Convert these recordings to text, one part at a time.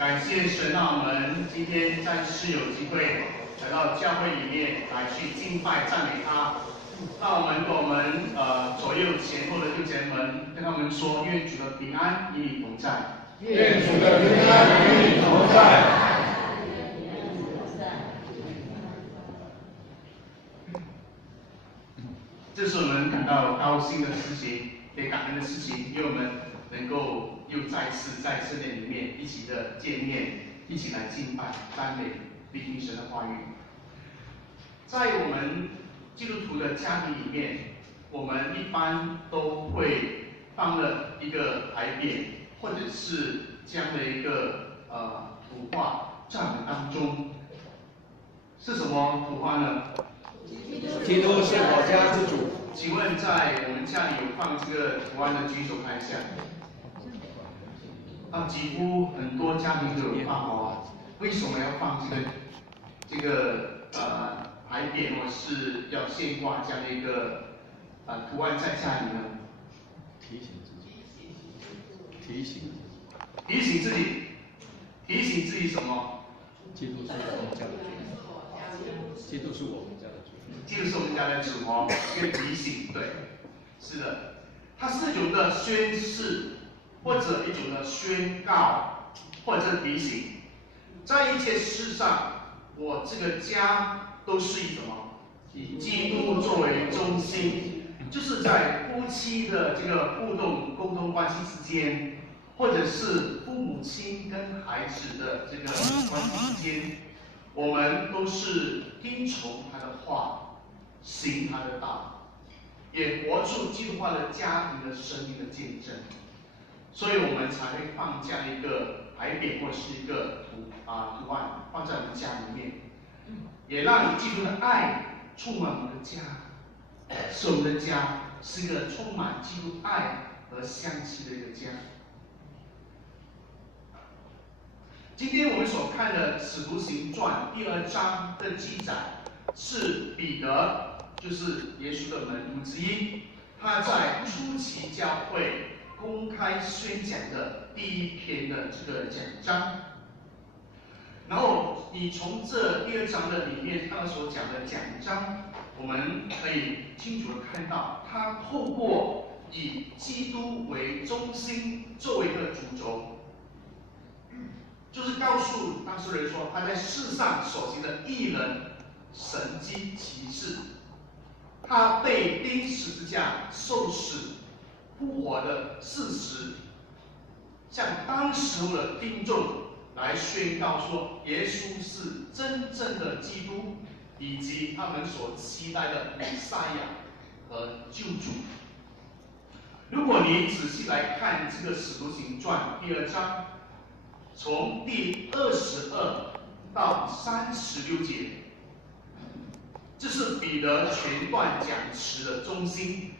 感谢神让我们今天再次有机会来到教会里面来去敬拜赞美他。让我们跟我们左右前后的弟兄们跟他们说：愿主的平安与你同在。愿主的平安与你同在。这是我们感到高兴的事情，也感恩的事情，因为我们能够又再次在圣殿里面一起的见面，一起来敬拜、赞美、聆听神的话语。在我们基督徒的家庭里面，我们一般都会放了一个牌匾，或者是这样的一个图画在我们当中。是什么图画呢？基督是我家之主。请问在我们家里有放这个图案的举手看一下。几乎很多家庭都有放哦。为什么要放这个牌匾或是要现挂这样的一个图案在家里呢？提醒自己。提醒自己。提醒自己什么？基督是我们家的主。基督是我们家的主。基督是我们家的主哦，一个提醒，对，是的，它是一种的宣誓，或者一种的宣告，或者提醒，在一切事上，我这个家都是以什么？以基督作为中心，就是在夫妻的这个互动沟通关系之间，或者是父母亲跟孩子的这个关系之间，我们都是听从他的话。行他的道，也活出基督化的家庭的生命的见证，所以我们才会放这样一个牌匾或是一个图案放在我们家里面，也让基督的爱充满我们的家，使我们的家是一个充满基督爱和香气的一个家。今天我们所看的《使徒行传》第2章的记载。是彼得，就是耶稣的门徒之一，他在初期教会公开宣讲的第一篇的这个讲章。然后你从这第2章的里面他所讲的讲章，我们可以清楚的看到，他透过以基督为中心作为一个主轴，就是告诉当事人说，他在世上所行的异人。神迹奇事，他被钉十字架、受死、复活的事实，向当时候的听众来宣告说，耶稣是真正的基督，以及他们所期待的弥赛亚和救主。如果你仔细来看这个《使徒行传》第2章，从第22到36节。这是彼得全段讲词的中心，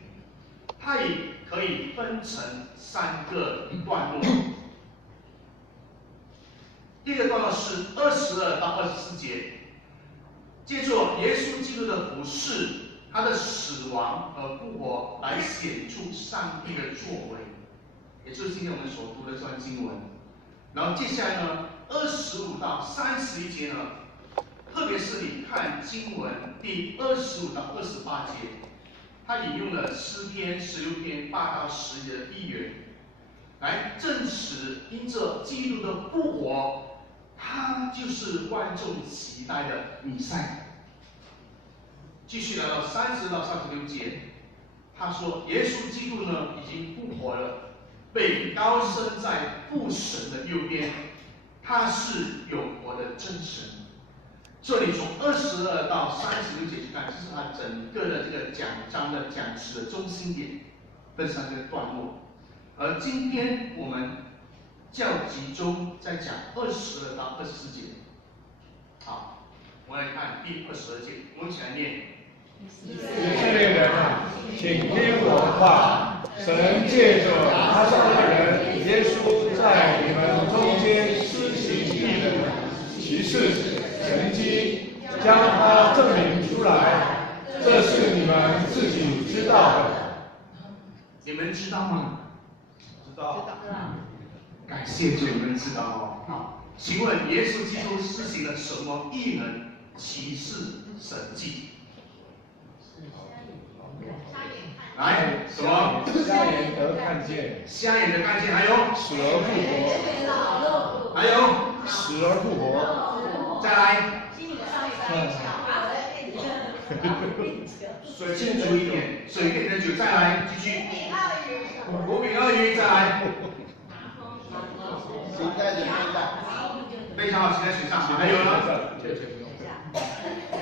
它也可以分成3个段落。第一个段落是22到24节，借助耶稣基督的服事，他的死亡和复活来显出上帝的作为，也就是今天我们所读的这段经文。然后接下来呢，25到31节呢。特别是你看经文第25到28节，他引用了诗篇16篇8到10节的预言，来证实因着基督的复活，他就是万众期待的弥赛亚。继续来到30到36节，他说耶稣基督呢已经复活了，被高升在父神的右边，他是永活的真神。这里从22到36节去看，这是他整个的这个讲章的讲词的中心点，分3个段落。而今天我们较集中在讲22到24节。好，我们来看第22节，我们一起来念。以色列人啊，请听我的话，神借着他的人耶稣在你们中间施行异能、奇事。神迹将它证明出来，这是你们自己知道的。你们知道吗？知道。感谢谢主，你们知道哦。好，请问耶稣基督施行了什么异能、奇事、神迹？来，什么？瞎眼得看见，瞎眼的看见，还有死而复活，还有死而复活，再来，水清楚一点，水变成酒，再来，继续。五饼二鱼，再来。行在水上，非常好，行在水上。还有呢？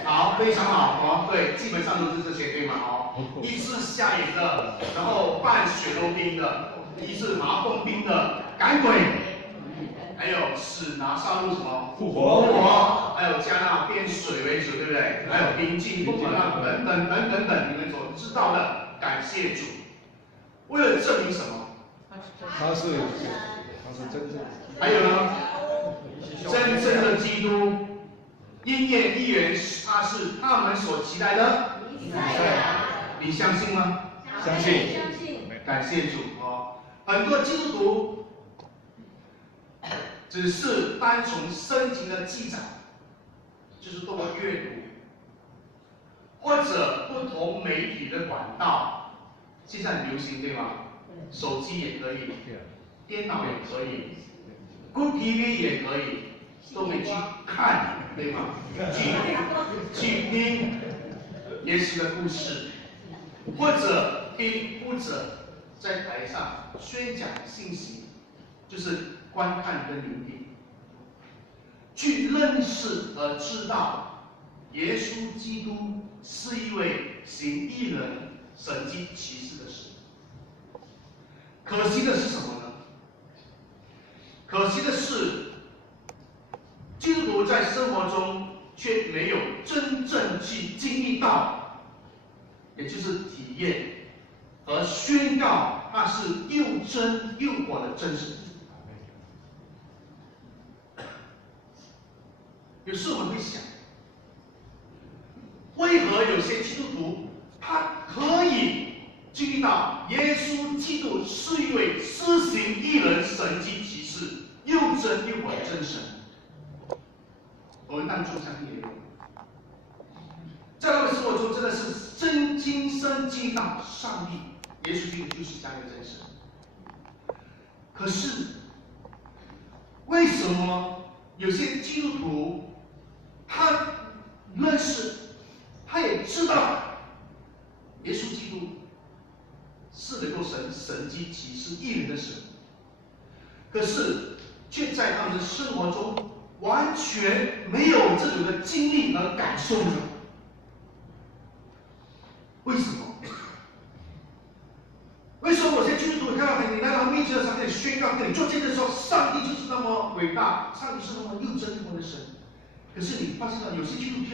好，非常好哦。对，基本上都是这些，对吗？哦，一是瞎眼的，然后半血肉冰的，一是麻风冰的，赶鬼，还有使拿撒路什么复活，还有加纳变水为酒，对不对？还有平静风和浪等等，你们所知道的，感谢主。为了证明什么？他是真正的。还有呢？真正的基督，因验一元，他是他们所期待的弥赛亚。你相信吗？相信。感谢主哦。很多基督徒只是单从圣经的记载，就是通过阅读，或者不同媒体的管道，现在很流行对吗？手机也可以，电脑也可以，Good TV 也可以，都可以去看，对吗？去听耶稣的故事，或者听牧者在台上宣讲信息，就是观看跟聆听，去认识而知道耶稣基督是一位行异人、神迹奇事的神。可惜的是什么呢？可惜的是，基督徒在生活中却没有真正去经历到，也就是体验和宣告那是又真又活的真神。有时我们会想，为何有些基督徒他可以经历到耶稣基督是一位施行异人、神迹奇事、又真又活的真神？我们当中相信也有，在他们生活中真的是真今生经历到上帝、耶稣基督就是这样的真神。可是，为什么有些基督徒他认识，他也知道耶稣基督是能够神迹奇事异人的神，可是却在他们的生活中完全没有这种的经历和感受呢？为什么？为什么有些基督徒看到你来到面前的时候，跟你宣告、跟你做见证说，上帝就是那么伟大，上帝是那么又真又活的神？可是你发现到有些基督徒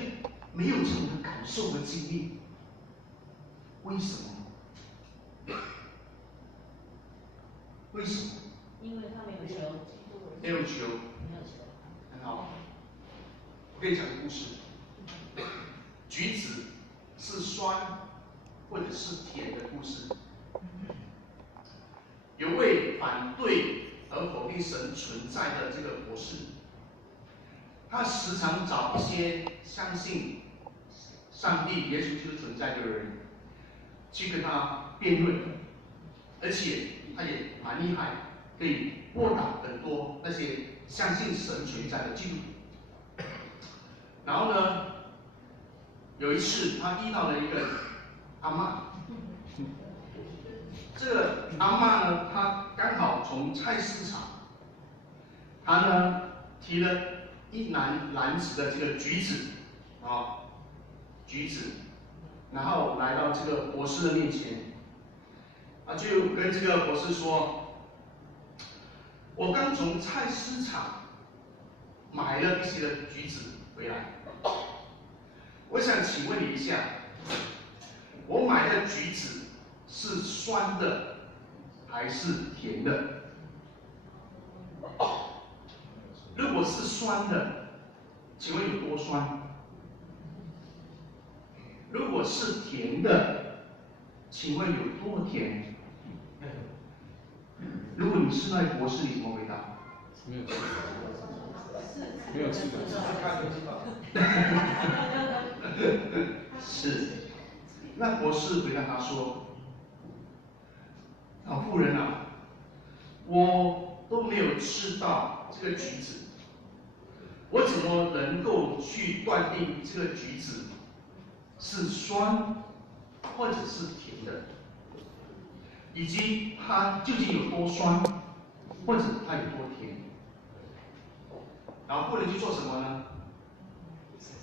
没有这种的感受和经历，为什么？为什么？因为他没有求，没有求，很好。我跟你讲个故事，橘子是酸或者是甜的故事。有位反对而否定神存在的这个博士，他时常找一些相信上帝、耶稣基督存在的人，去跟他辩论，而且他也蛮厉害，可以驳倒很多那些相信神存在的基督徒。然后呢，有一次他遇到了一个阿嬷，这个阿嬷呢，她刚好从菜市场，她呢提了一篮子的这个橘子，橘子，然后来到这个博士的面前，就跟这个博士说：“我刚从菜市场买了一些的橘子回来，我想请问你一下，我买的橘子是酸的还是甜的？如果是酸的，请问有多酸？如果是甜的，请问有多甜？如果你是那位博士，你怎么回答？没有吃的，没有吃的，看就知道。是。那博士回答他说：“老妇人啊，我都没有吃到这个橘子，我怎么能够去断定这个橘子是酸或者是甜的，以及它究竟有多酸，或者它有多甜？”然后妇人去做什么呢？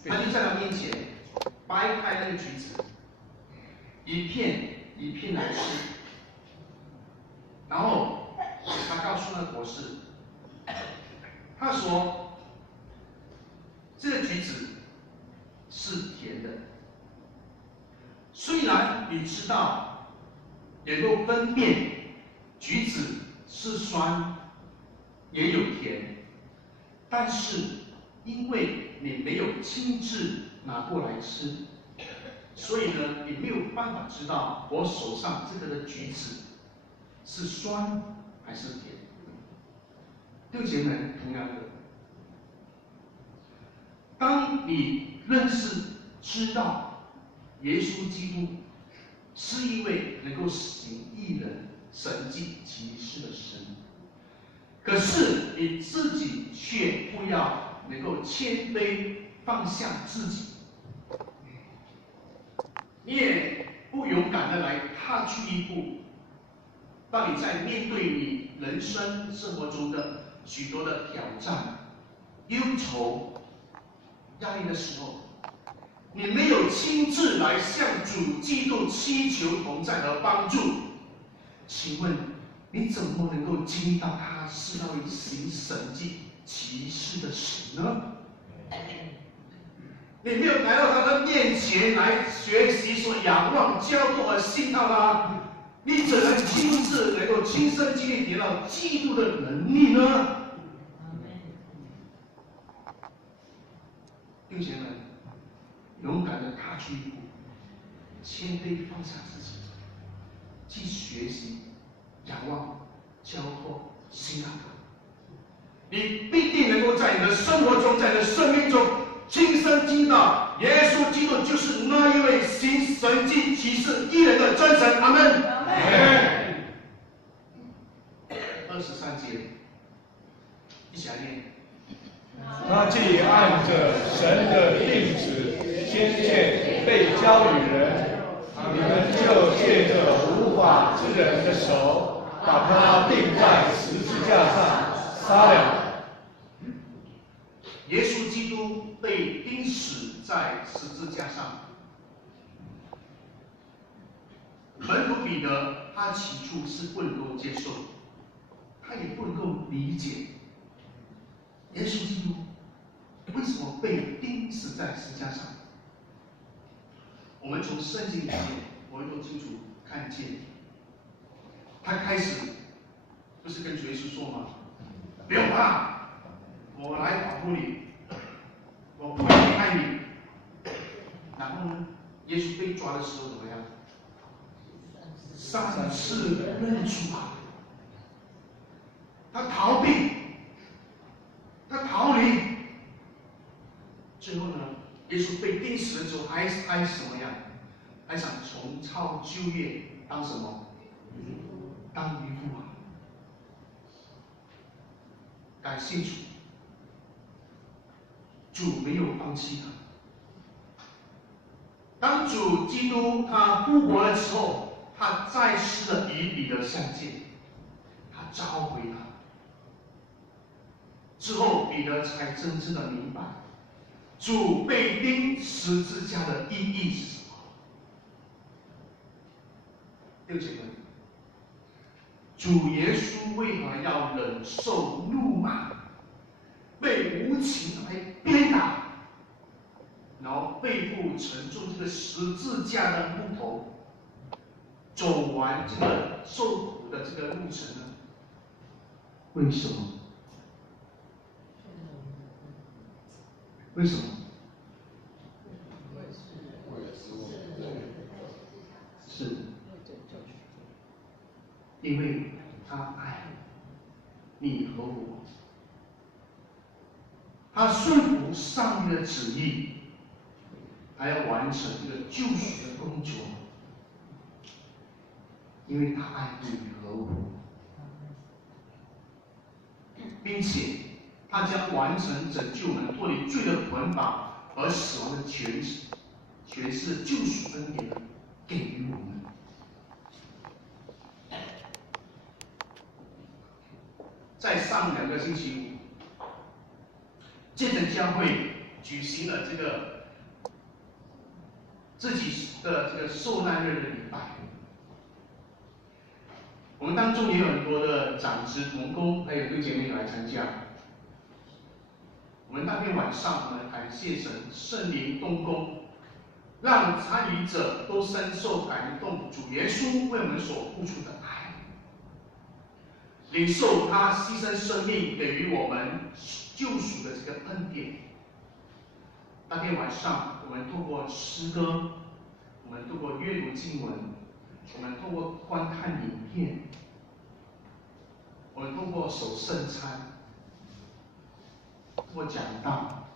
他就在他面前掰开那个橘子，一片一片来吃。然后他告诉那博士，他说：“这个橘子是甜的，虽然你知道能够分辨橘子是酸也有甜，但是因为你没有亲自拿过来吃，所以呢，你没有办法知道我手上这个的橘子是酸还是甜。”弟兄姐妹，同样的，当你认识、知道耶稣基督是一位能够行异人、神迹奇事的神，可是你自己却不要能够谦卑放下自己，你也不勇敢的来踏出一步。当你在面对你人生生活中的许多的挑战、忧愁、压力的时候，你没有亲自来向主基督祈求同在和帮助，请问你怎么能够经历到他是那位行神迹奇事的神呢？你没有来到他的面前来学习所仰望、交托和信靠他，你怎能亲自能够亲身经历得到基督的能力呢？弟兄姐妹，勇敢的踏出一步，谦卑放下自己，去学习、仰望、交托、信靠他，你必定能够在你的生活中，在你的生命中亲身经历到耶稣基督就是那一位行神迹奇事异人的真神。阿门。23节，一起来念。他既按着神的定旨先见被交与人，你们就借着无法之人的手，把他钉在十字架上杀了。耶稣基督被钉死在十字架上，门徒彼得他起初是不能够接受，他也不能够理解耶稣基督为什么被钉死在十字架上。我们从圣经里面，我们都清楚看见，他开始不是跟主耶稣说吗？不用怕，我来保护你，我不会离开你。然后呢，耶稣被抓的时候怎么样？3次认主啊！他逃避，他逃离。最后呢，耶稣被钉死的时候还什么样？还想重操旧业，当什么？当渔夫啊！感谢主，主没有放弃他。当主基督他复活的时候，他再次的与彼得相见，他召回他。之后，彼得才真正的明白，主被钉十字架的意义是什么。弟兄姐妹，主耶稣为何要忍受怒骂，被无情来鞭打，然后背负沉重这个十字架的木头，走完这个受苦的这个路程呢？为什么？为什么？是，因为他爱你和我，他顺服上帝的旨意，他要完成这个救赎的工作，因为他爱你和我，并且他将完成拯救我们脱离罪的捆绑和死亡的权势的救赎恩典给予我们。在上2个星期五，建成教会举行了这个自己的这个受难日的礼拜。我们当中也有很多的长子同工，还有弟兄姐妹来参加。我们那天晚上，我们感谢神，圣灵动工，让参与者都深受感动，主耶稣为我们所付出的爱，领受他牺牲生命给予我们救赎的这个恩典。那天晚上，我们透过诗歌，我们透过阅读经文，我们透过观看影片，我们透过守圣餐，透过讲道，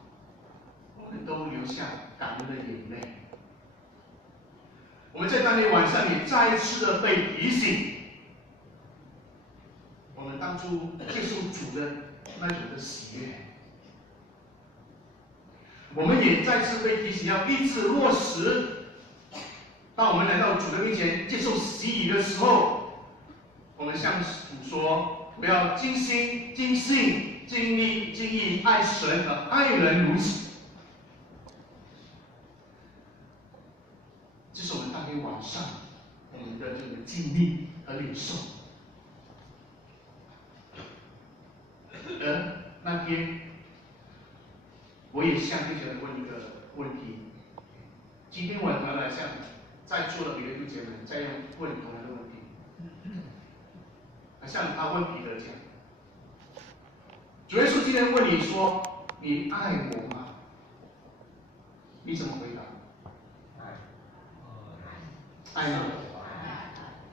我们都流下感恩的眼泪。我们在当天晚上也再一次的被提醒，我们当初接受主的那种的喜悦。我们也再次被提醒要立志落实。当我们来到主的面前接受洗礼的时候，我们向主说：我要尽心、尽性、尽力、尽意爱神和爱人如己。这是我们当天晚上我们的这个经历和领受。而那天，我也向弟兄们问一个问题。今天我要来向在座的别的弟兄们再问同样的问题。向他问彼得讲：主耶稣今天问你说，你爱我吗？你怎么回答？爱吗？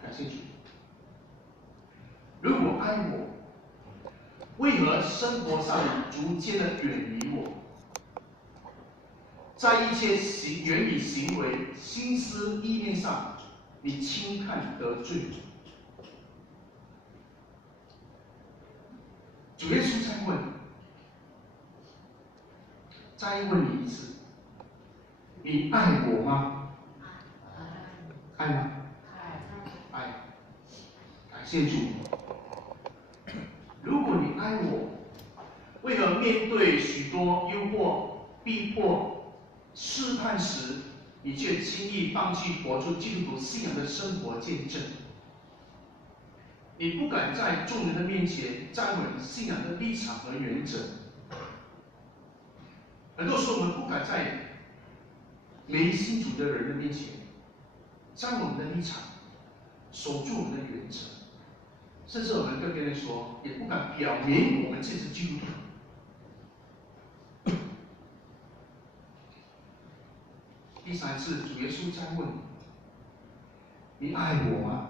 感谢主。如果爱我，为何生活上逐渐的远离我？在一些言语行为、心思意念上，你轻看得罪我。主耶稣再问你一次：你爱我吗？爱吗？爱。感谢主。如果你爱我，为何面对许多诱惑、逼迫、试探时，你却轻易放弃活出基督徒信仰的生活见证？你不敢在众人的面前站稳信仰的立场和原则。很多时候，我们不敢在没信主的人的面前站稳我们的立场，守住我们的原则，甚至我们跟别人说，也不敢表明我们这是基督徒。第3次，主耶稣再问你：你爱我吗？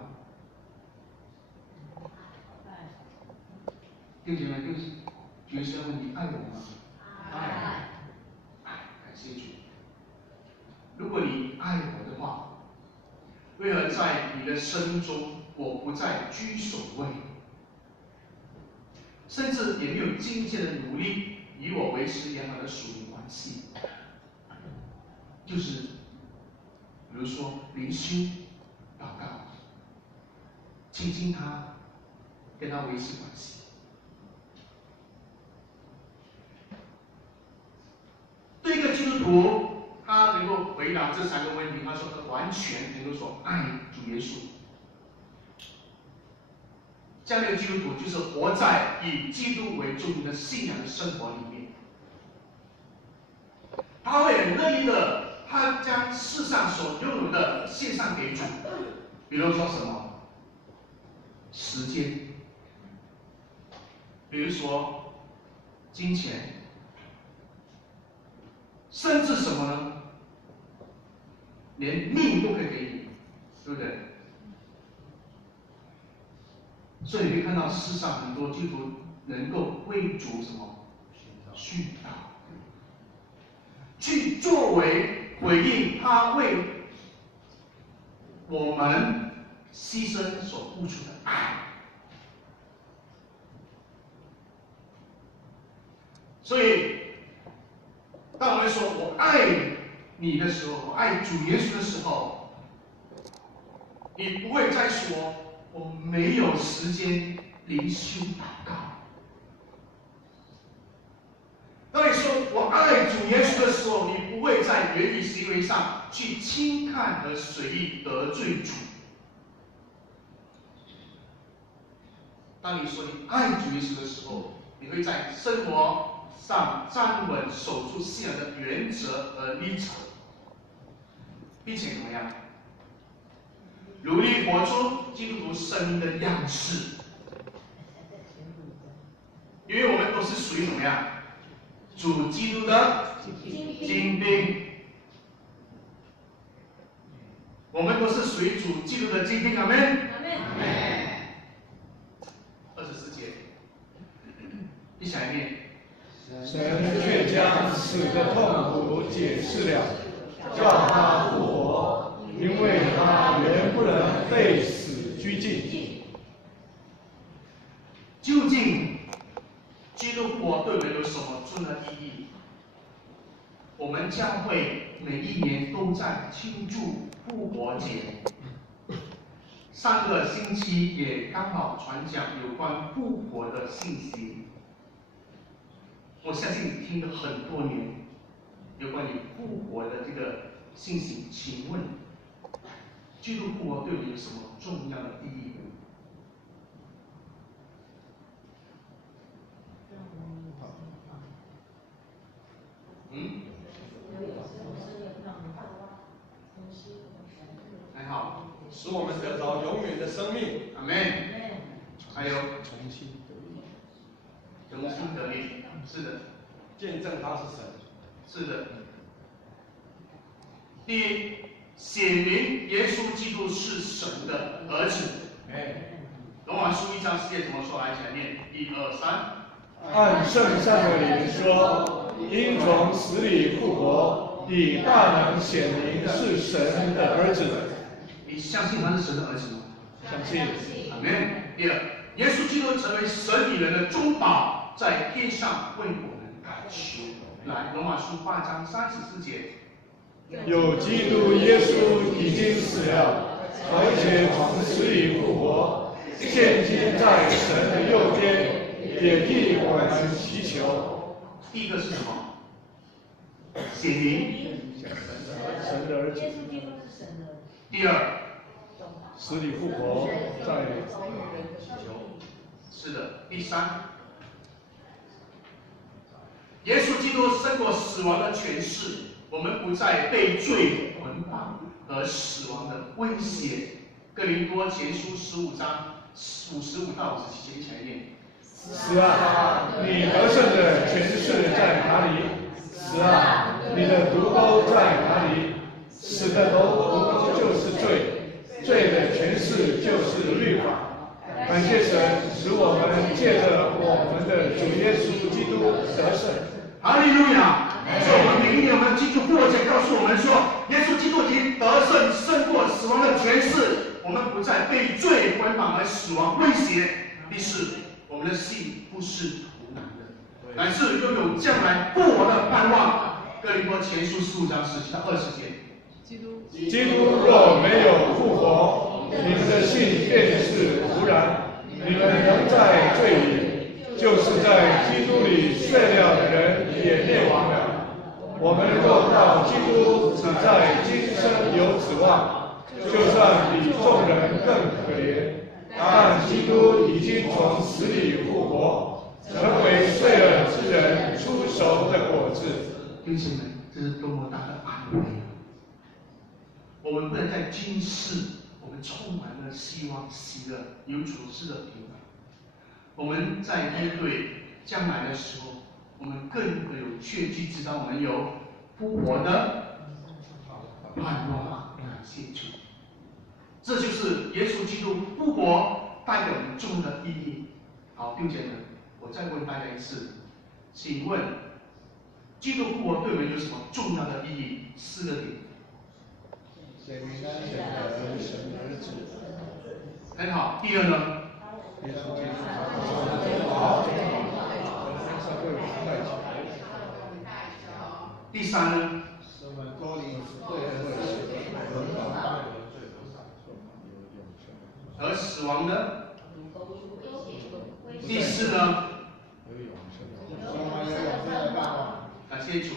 弟兄们，主耶稣要问你：爱我吗？爱。感谢主。如果你爱我的话，为何在你的生命中我不再居首位，甚至也没有经济的努力与我维持良好的属灵关系？就是比如说灵修、祷告、亲近他，跟他维持关系。对一个基督徒，他能够回答这3个问题，他说他完全能够说爱主耶稣。这样的基督徒就是活在以基督为中的信仰的生活里面。他会很乐意的，他将世上所拥有的献上给主，比如说什么？时间，比如说金钱。甚至什么呢？连命都可以给你，对不对？所以你会看到世上很多基督徒能够为主什么殉道。去作为回应他为我们牺牲所付出的爱。所以，当我们说我爱你的时候，我爱主耶稣的时候，你不会再说我没有时间灵修祷告。当你说我爱主耶稣的时候，你不会在言语行为上去轻看和随意得罪主。当你说你爱主耶稣的时候，你会在生活上站稳，守住信仰的原则和立场，并且怎么样？努力活出基督徒生命的样式。因为我们都是属于怎么样？主基督的精兵。我们都是属于主基督的精兵，阿们。24节，一起来念。神却将死的痛苦解释了，叫他复活，因为他原不能被死拘禁。究竟基督复活对我们有什么重要的意义？我们教会每一年都在庆祝复活节。上个星期也刚好传讲有关复活的信息。我相信你听了很多年有关于复活的这个信息，请问基督复活对你有什么重要的意义？还好，使我们得着永远的生命。阿门。还有重新得力，是的，见证他是神。是的。第一，显明耶稣基督是神的儿子。罗马书1章4节怎么说？来，一起来念，1、2、3。按圣上的灵说，因从死里复活，以大能显明是神的儿子。你相信他是神的儿子吗？相信。阿门。第二，耶稣基督成为神与人的中保，在天上为我们代求。来，罗马书8章34节。有基督耶稣已经死了，而且从死里复活，现今在神的右边，也替我们祈求。第一个是什么？显明神的儿子。第二，死里复活，在是的。第三，耶稣基督胜过死亡的权势，我们不再被罪捆绑和死亡的威胁。哥林多前书15章55到57节，一起来念。死啊，你得胜的权势在哪里？死啊，你的毒钩在哪里？死的毒钩就是罪，罪的权势就是律法。感谢神，使我们借着我们的主耶稣基督得胜。哈利路亚！所以我们每一年我们记住复活节告诉我们说，耶稣基督已经得胜，胜过死亡的权势，我们不再被罪捆绑和死亡威胁。第四，我们的心不是徒然的，乃是拥有将来复活的盼望。哥林多前书15章17到20节。基督若没有复活，你们的信便是徒然，你们仍在罪里，就是在基督里睡了的人也灭亡了。我们若靠基督只在今生有指望，就算比众人更可怜。但基督已经从死里复活，成为睡了之人出熟的果子。弟兄们，这是多么大的安慰！我们不能在今世，我们充满了希望、喜乐，有处事的平安。我们在面对将来的时候，我们更有确据知道我们有复活的盼望。感谢主！这就是耶稣基督复活带给我们重要的意义。好，弟兄们，我再问大家一次，请问基督复活对我们有什么重要的意义？4个点。显明神的神儿子。很好。第二呢？耶稣基督的好，社会代求。第3呢？使我们脱离罪恶的捆绑。而死亡呢？第4呢？感谢主，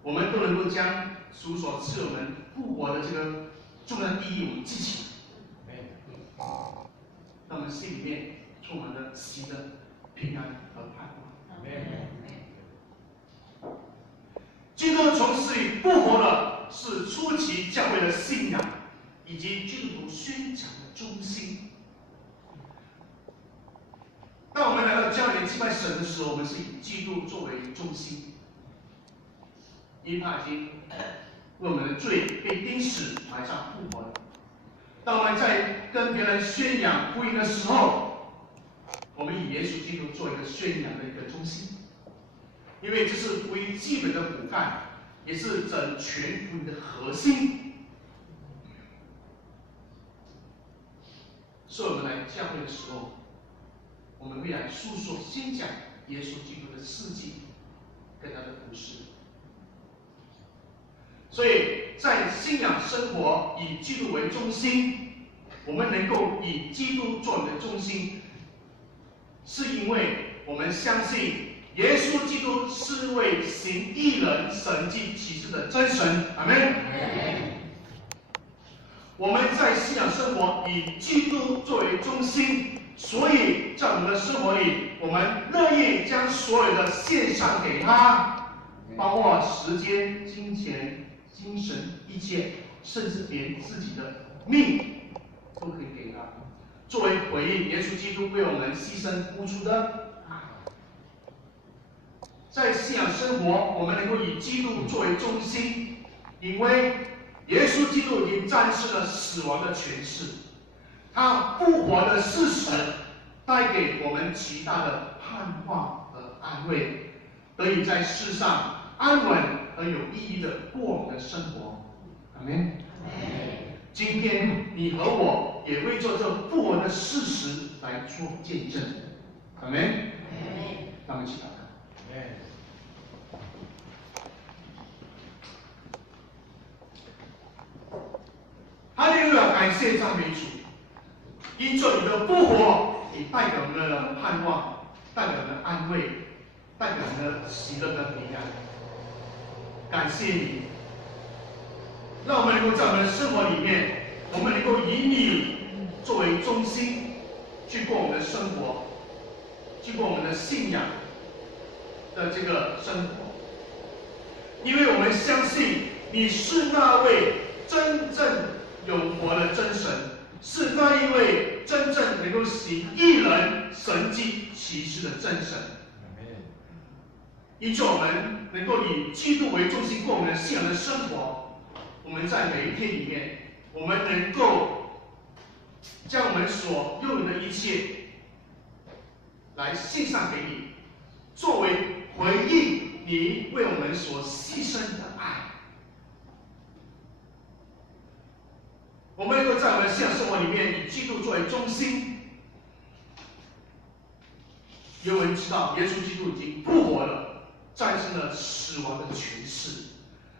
我们都能够将主所赐我们复活的这个重要的意义，我们记起来，让我们心里面充满了喜乐、平安和盼望。基督从死里复活了，是初期教会的信仰以及基督徒宣讲的中心。当我们来到教会敬拜神的时候，我们是以基督作为中心，因为他已经为我们的罪被钉死、埋葬、复活了。当我们在跟别人宣扬福音的时候，我们以耶稣基督做一个宣扬的一个中心，因为这是福音基本的骨干，也是整全福音的核心。所以我们来教会的时候，我们会来诉说、宣讲耶稣基督的事迹跟他的故事。所以在信仰生活以基督为中心，我们能够以基督做我们的中心，是因为我们相信耶稣基督是位行异人、神迹奇事的真神。阿们。我们在信仰生活以基督作为中心，所以在我们的生活里，我们乐意将所有的献上给他，包括时间、金钱、精神、一切，甚至连自己的命都可以给他，作为回应耶稣基督为我们牺牲付出的爱。在信仰生活，我们能够以基督作为中心，因为耶稣基督已经战胜了死亡的权势，他复活的事实带给我们极大的盼望和安慰，得以在世上安稳而有意义的过我们的生活。阿们。今天你和我也为做这复活的事实来做见证。阿们。让我们一起祷告。哈利路亚！感谢赞美主，因着你的复活，你带给我们的盼望，带给我们的安慰，带给我们的喜乐的平安。感谢你，让我们能够在我们的生活里面，我们能够以你作为中心，去过我们的生活，去过我们的信仰的这个生活，因为我们相信你是那位真正永活的真神，是那一位真正能够行异人、神迹、奇事的真神。因此，我们能够以基督为中心过我们的信仰的生活。我们在每一天里面，我们能够将我们所拥有的一切来献上给你，作为回应你为我们所牺牲的爱。我们能够在我们的信仰生活里面以基督作为中心，因为我们知道耶稣基督已经复活了，战胜了死亡的权势，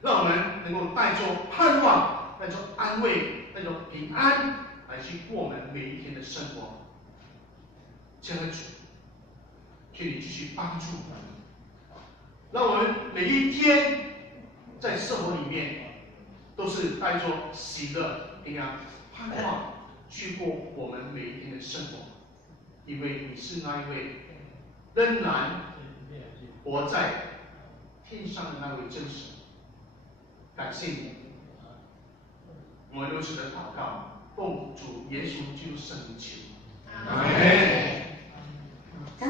让我们能够带着盼望、带着安慰、带着平安来去过我们每一天的生活。亲爱的主，求你继续帮助我们，让我们每一天在生活里面都是带着喜乐、平安、盼望去过我们每一天的生活，因为你是那一位仍然活在天上的那位真神。感谢你，我们如此的祷告，奉主耶稣基督圣名求。阿门。